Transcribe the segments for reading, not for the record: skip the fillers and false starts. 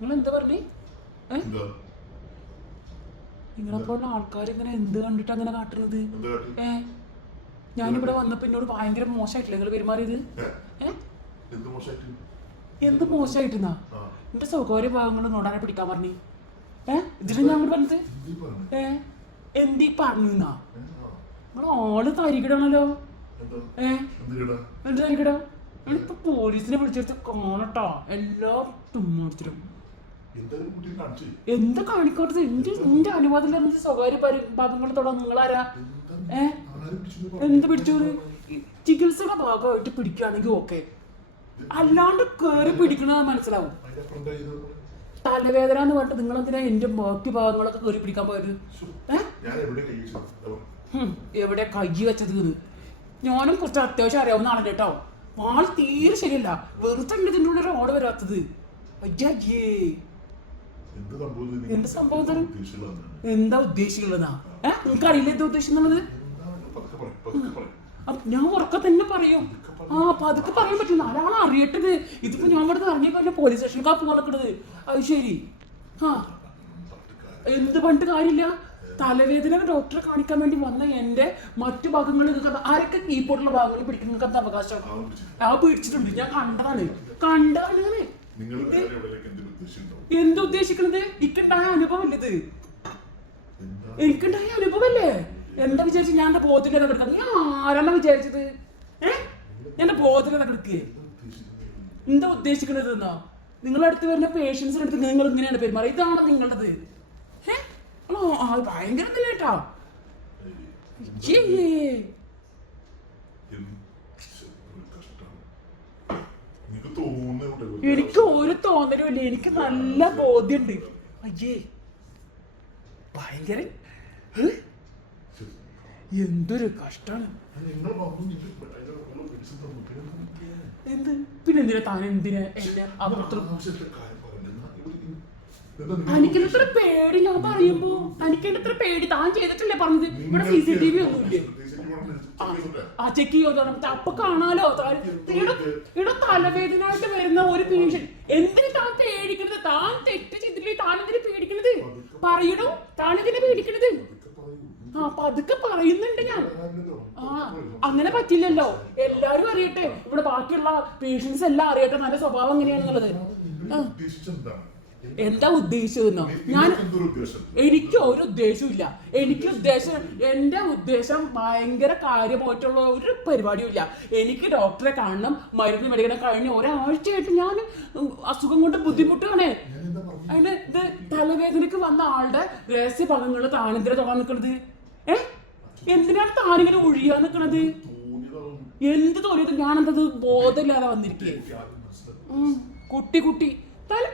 നിങ്ങൾ എന്താ പറഞ്ഞേ? നിങ്ങളെപ്പോഴുള്ള ആൾക്കാർ ഇങ്ങനെ എന്ത് കണ്ടിട്ട് അങ്ങനെ കാട്ടുന്നത്? ഞാനിവിടെ വന്നപ്പോ എന്നോട് ഭയങ്കര മോശമായിട്ടില്ല നിങ്ങൾ പെരുമാറിയത്? എന്ത് മോശമായിട്ടെന്നാ? എന്റെ സ്വകാര്യ ഭാഗങ്ങൾ നോടാനെ പിടിക്കാൻ പറഞ്ഞു. ഇതിന് ഞാൻ അങ്ങോട്ട് പറഞ്ഞത് എന്തീ പറഞ്ഞു? നിങ്ങൾ ആള് തരികിടാണല്ലോ. എന്ത് തരികിട? ഇപ്പൊ പോലീസിനെ വിളിച്ചെടുത്ത് കാണട്ടോ എല്ലാം തുമ്മാടത്തിലും. എന്ത് കാണിക്കോട്ടത്? എന്റെ അനുവാദം സ്വകാര്യ ഭാഗങ്ങൾ തൊടാൻ നിങ്ങളാരാ? എന്ത് പിടിച്ചു? ചികിത്സയുടെ ഭാഗമായിട്ട് പിടിക്കുകയാണെങ്കിൽ ഓക്കെ, അല്ലാണ്ട് കേറി പിടിക്കണത് മനസ്സിലാവും. തലവേദന എന്ന് പറഞ്ഞിട്ട് നിങ്ങൾ എന്തിനാ എന്റെ ബാക്കി ഭാഗങ്ങളൊക്കെ കേറി പിടിക്കാൻ പോയത്? എവിടെ കൈ വെച്ചത്? ഞാനും കുറച്ച് അത്യാവശ്യം അറിയാവുന്ന ആളല്ലേ കേട്ടോ. ആൾ തീരെ ശരിയല്ല. വെറുതെ ഇതിൻ്റെ ഉള്ളിൽ ഓട് വരാത്തത്. അയ്യേ എന്ത് സംഭവം? എന്താ ഉദ്ദേശിക്കുന്നതാ? നിങ്ങൾക്ക് അറിയില്ല എന്താ ഉദ്ദേശിക്കുന്നത്? ഞാൻ ഉറക്കെ തന്നെ പറയും. പതുക്കെ പറയാൻ പറ്റില്ല, ആരാണ് അറിയട്ടത്. ഇതിപ്പോ ഞാൻ ഇവിടെ ഇറങ്ങിയപ്പോ പോലീസ് സ്റ്റേഷനിൽ പോകണത്. അത് ശരി. എന്ത് പറഞ്ഞിട്ട് കാര്യമില്ല. തലവേദന ഡോക്ടറെ കാണിക്കാൻ വേണ്ടി വന്ന എന്റെ മറ്റു ഭാഗങ്ങളിൽ ആരൊക്കെ കീപ്പോട്ടുള്ള ഭാഗങ്ങളിൽ പിടിക്കുന്ന എന്താ അവകാശം? പിടിച്ചിട്ടുണ്ട്. ഞാൻ കണ്ടതാണ്. എന്തുദ്ദേശിക്കണത്? എനിക്കുണ്ടായ അനുഭവമല്ലേ ഇത്? എനിക്കുണ്ടായ അനുഭവല്ലേ? എന്താ വിചാരിച്ചു ഞാൻ എന്റെ ബോധത്തിന്റെ കിടക്കുക? നീ ആരാണ് വിചാരിച്ചത്? എന്റെ ബോധത്തിന്റെ കിടക്കുക. എന്താ ഉദ്ദേശിക്കണത് എന്നാ? നിങ്ങളടുത്ത് വരുന്ന പേഷ്യൻസിന്റെ അടുത്ത് നിങ്ങൾ ഇങ്ങനെയാണ് പെരുമാറുക? ഇതാണോ നിങ്ങളുടേത്? ഭയങ്കര കേട്ടാ. എനിക്ക് ഒരു തോന്നലും ഇല്ല. എനിക്ക് നല്ല ബോധ്യമുണ്ട്. അയ്യേ ഭയങ്കര എന്തൊരു കഷ്ടാണ്. എന്ത് പിന്നെ എന്തിനാ താൻ എന്തിനാ എന്നെ അപുത്രം? തനിക്കെത്ര പേടി ഞാൻ പറയുമ്പോ? തനിക്കെത്ര പേടി? താൻ ചെയ്തിട്ടല്ലേ പറഞ്ഞത്? ഇവിടെ CCTV ഒന്നുമില്ലേ? ചെക്ക് ചെയ്തോ? അപ്പൊ കാണാലോ. ഇവിടെ തലവേദനയായിട്ട് വരുന്ന ഒരു പേഷ്യന്റ് എന്തിനു താൻ പേടിക്കണത്? താൻ തെറ്റ് ചെയ്തില്ലേ? താൻ എന്തിനു പേടിക്കണത്? പറയണോ? താൻ എന്തിനു പേടിക്കണത്? പതുക്കെ പറയുന്നുണ്ട് ഞാൻ. അങ്ങനെ പറ്റില്ലല്ലോ. എല്ലാരും അറിയട്ടെ. ഇവിടെ ബാക്കിയുള്ള പേഷ്യൻസ് എല്ലാം അറിയട്ടെ നല്ല സ്വഭാവം എങ്ങനെയാണെന്നുള്ളത്. എന്താ ഉദ്ദേശിച്ചതെന്നോ? എനിക്ക് ഒരു ഉദ്ദേശവും ഇല്ല. എന്റെ ഉദ്ദേശം ഭയങ്കര കാര്യമായിട്ടുള്ള ഒരു പരിപാടിയും ഇല്ല. എനിക്ക് ഡോക്ടറെ കാണണം, മരുന്ന് മേടിക്കണം. കഴിഞ്ഞ ഒരാഴ്ചയായിട്ട് ഞാൻ അസുഖം കൊണ്ട് ബുദ്ധിമുട്ടാണ്. അതിന് ഇത് തലവേദനക്ക് വന്ന ആളുടെ രഹസ്യ ഭാഗങ്ങൾ താനെന്തിനാ തൊടാൻ നിൽക്കണത്? എന്തിനാണ് താനിങ്ങനെ ഒഴിയാൻ നിൽക്കണത്? എന്ത് തോന്നിയത്? ഞാനെന്തത് ബോധമില്ലാതെ വന്നിരിക്കേ? കുട്ടി തല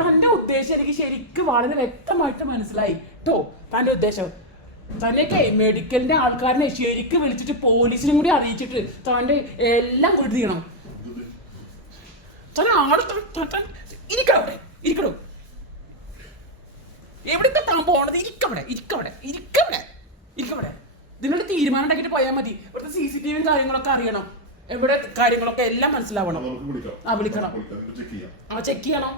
തന്റെ ഉദ്ദേശം എനിക്ക് ശരിക്കും വളരെ വ്യക്തമായിട്ട് മനസ്സിലായി കേട്ടോ. തന്റെ ഉദ്ദേശം തന്നെയൊക്കെ മെഡിക്കലിന്റെ ആൾക്കാരനെ ശരിക്കും വിളിച്ചിട്ട് പോലീസിനും കൂടി അറിയിച്ചിട്ട് തന്റെ എല്ലാം കൊടുത്ത് ചെയ്യണം. ഇരിക്കണോ? എവിടത്തെ താൻ പോണത്? ഇരിക്കവിടെ. ഇതിനൊരു തീരുമാനം ഉണ്ടാക്കിട്ട് പോയാൽ മതി. ഇവിടുത്തെ CCTV കാര്യങ്ങളൊക്കെ അറിയണം. എവിടെ കാര്യങ്ങളൊക്കെ എല്ലാം മനസ്സിലാവണം. വിളിക്കണം. ചെക്ക് ചെയ്യണം.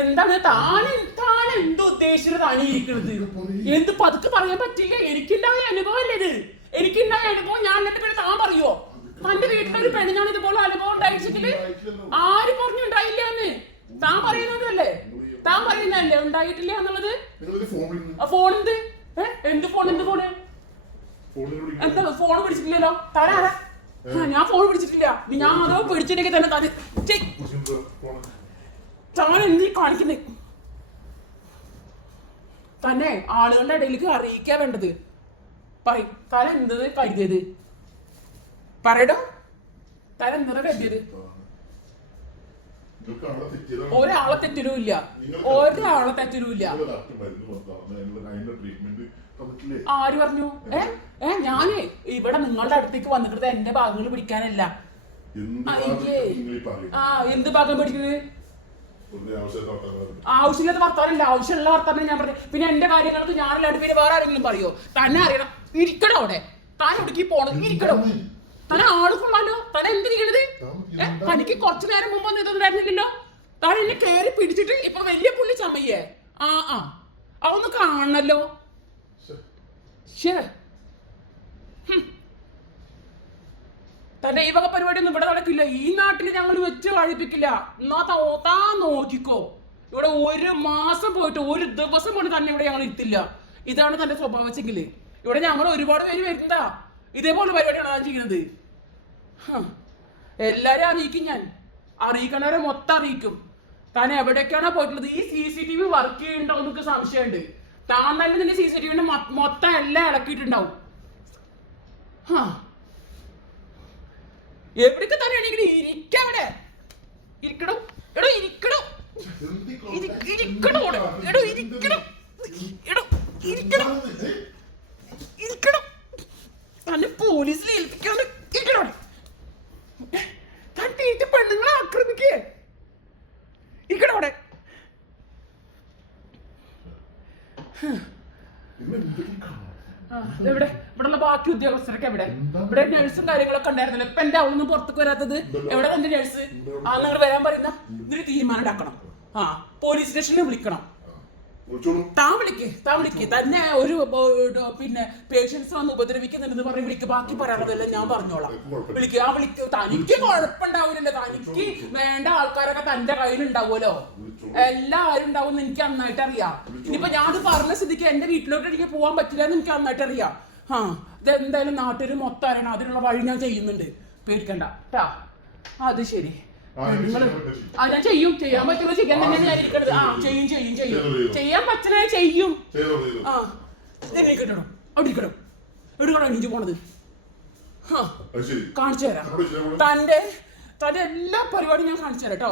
എന്താണ് താൻ എന്ത് ഉദ്ദേശിച്ചത്? അണിയിരിക്കുന്നത് എന്ത്? പതുക്കെ പറയാൻ പറ്റില്ല. എനിക്കുണ്ടായ അനുഭവമല്ലേ ഇത്? എനിക്കുണ്ടായ അനുഭവം ഞാൻ എന്റെ പേര് താൻ പറയുവോ? തന്റെ വീട്ടിലൊരു പെണ്ണിനാണ് ഇതുപോലെ അനുഭവം ഉണ്ടായിച്ചിട്ട് ആര് പറഞ്ഞു ഉണ്ടായില്ല എന്ന്? താൻ പറയുന്നതല്ലേ ഉണ്ടായിട്ടില്ല എന്നുള്ളത്. ഫോൺ എന്ത് ഫോൺ? എന്താ ഫോൺ പിടിച്ചിട്ടില്ലല്ലോ? തരാ. ഞാൻ ഫോൺ പിടിച്ചിട്ടില്ല. ഞാൻ അതോ പിടിച്ചിട്ടുണ്ടെങ്കിൽ തന്നെ താൻ എന്ത് കാണിക്കുന്നേ? തന്നെ ആളുകളുടെ ഇടയിലേക്ക് അറിയിക്കാൻ വേണ്ടത്. പറയും താൻ എന്തത് കരുതിയത്? പറയടോ, താൻ എന്തിനാ കരുതിയത്? ഒരാളെ തെറ്റിരുമില്ല. ആര് പറഞ്ഞു? ഞാന് ഇവിടെ നിങ്ങളുടെ അടുത്തേക്ക് വന്നിട്ട് എന്റെ ഭാഗങ്ങൾ പിടിക്കാനല്ല. എന്ത് ഭാഗം പിടിക്കുന്നത്? ആവശ്യമില്ലാത്ത വർത്താനല്ല. ആവശ്യമുള്ള വർത്താനം ഞാൻ പറഞ്ഞു. പിന്നെ എന്റെ കാര്യങ്ങൾക്ക് ഞാനല്ലാണ്ട് പിന്നെ വേറെ ആരെങ്കിലും പറയോ? തന്നെ അറിയണം. ഇരിക്കണോ അവിടെ? താൻ ഒടുക്കി പോണം. ഇരിക്കണോ? തന്നെ ആള് കൊള്ളാലോ. തന്നെ എന്ത് ചെയ്യണത്? തനിക്ക് കുറച്ചു നേരം മുമ്പ് ഒന്നും ഇതൊന്നുണ്ടായിരുന്നില്ലല്ലോ. താൻ എന്നെ കേറി പിടിച്ചിട്ട് ഇപ്പൊ വലിയ പുള്ളി ചമയേ. ആ ആ അതൊന്ന് കാണണല്ലോ. തന്റെ ഈ വക പരിപാടിയൊന്നും ഇവിടെ നടക്കില്ല. ഈ നാട്ടിൽ ഞങ്ങൾ വെച്ച് കഴിപ്പിക്കില്ല. എന്നാ താ നോക്കിക്കോ. ഇവിടെ 1 മാസം പോയിട്ട് 1 ദിവസം കൊണ്ട് തന്നെ ഇവിടെ ഞങ്ങൾ ഇരുത്തില്ല. ഇതാണ് തന്റെ സ്വഭാവം വെച്ചെങ്കില്. ഇവിടെ ഞങ്ങൾ ഒരുപാട് പേര് വരുന്നതാ. ഇതേപോലെ പരിപാടിയാണ് ഞാൻ ചെയ്യുന്നത്. എല്ലാരും അറിയിക്കും, ഞാൻ അറിയിക്കണവരെ മൊത്തം അറിയിക്കും. താൻ എവിടേക്കാണോ പോയിട്ടുള്ളത്? ഈ CCTV വർക്ക് ചെയ്യുന്നുണ്ടോ എന്നൊക്കെ സംശയമുണ്ട്. താൻ തന്നെ നിന്റെ CCTV മൊത്തം എല്ലാം ഇളക്കിയിട്ടുണ്ടാവും. എവിടേക്ക് തന്നെ എണീക്കണേ? ഇരിക്കവിടെ ഇരിക്കണോ? എടോ ഇരിക്കണോ? ഇരിക്കണോ? എടോ ഇരിക്കണോ? എടോ ഇരിക്കണം. ഇരിക്കണം. തന്നെ പോലീസിൽ ഏൽപ്പിക്കാതെ ഇരിക്കണോ? താൻ തീറ്റ പെണ്ണുങ്ങളെ ആക്രമിക്കേ. ഇരിക്കണോടെ. ഇവിടെ ഇവിടെയുള്ള ബാക്കി ഉദ്യോഗസ്ഥരൊക്കെ ഇവിടെ നഴ്സും കാര്യങ്ങളൊക്കെ ഉണ്ടായിരുന്നല്ലോ. ഇപ്പൊ എന്താ അവളൊന്നും പുറത്തേക്ക് വരാത്തത്? എവിടെ എന്റെ നഴ്സ്? ആ നിങ്ങൾ വരാൻ പറയുന്ന ഇതിന് തീരുമാനം ഉണ്ടാക്കണം. പോലീസ് സ്റ്റേഷനിൽ വിളിക്കണം. താൻ വിളിക്ക് തന്നെ. ഒരു പിന്നെ പേഷ്യൻസ് വന്ന് ഉപദ്രവിക്കുന്നുണ്ടെന്ന് പറഞ്ഞ് വിളിക്ക്. ബാക്കി പറയാനുള്ളതെല്ലാം ഞാൻ പറഞ്ഞോളാം. വിളിക്ക്. തനിക്ക് കുഴപ്പമുണ്ടാവില്ലല്ലോ. തനിക്ക് വേണ്ട ആൾക്കാരൊക്കെ തന്റെ കയ്യിലുണ്ടാവുമല്ലോ. എല്ലാവരും ഉണ്ടാവും എനിക്ക് നന്നായിട്ട് അറിയാം. ഇനിയിപ്പോ ഞാനത് പറഞ്ഞ സ്ഥിതിക്ക് എന്റെ വീട്ടിലോട്ട് എനിക്ക് പോകാൻ പറ്റില്ല എന്ന് എനിക്ക് നന്നായിട്ട് അറിയാം. ഇതെന്തായാലും നാട്ടിൽ മൊത്തം അറിയണം. അതിനുള്ള വഴി ഞാൻ ചെയ്യുന്നുണ്ട്. പേടിക്കണ്ട ട്ടാ. അത് ശരി. ഞാൻ ചെയ്യും. ചെയ്യാൻ പറ്റുന്നത് ചെയ്യാൻ തന്നെയാണ് ഞാൻ ഇരിക്കണത്. ചെയ്യും. ചെയ്യാൻ പറ്റണേ ചെയ്യും. കിട്ടണം. അവിടെ ഇരിക്കണം. എവിടെയാണോ എനിക്ക് പോണത്? കാണിച്ചു തരാം. തന്റെ എല്ലാ പരിപാടിയും ഞാൻ കാണിച്ചു തരാം കേട്ടോ.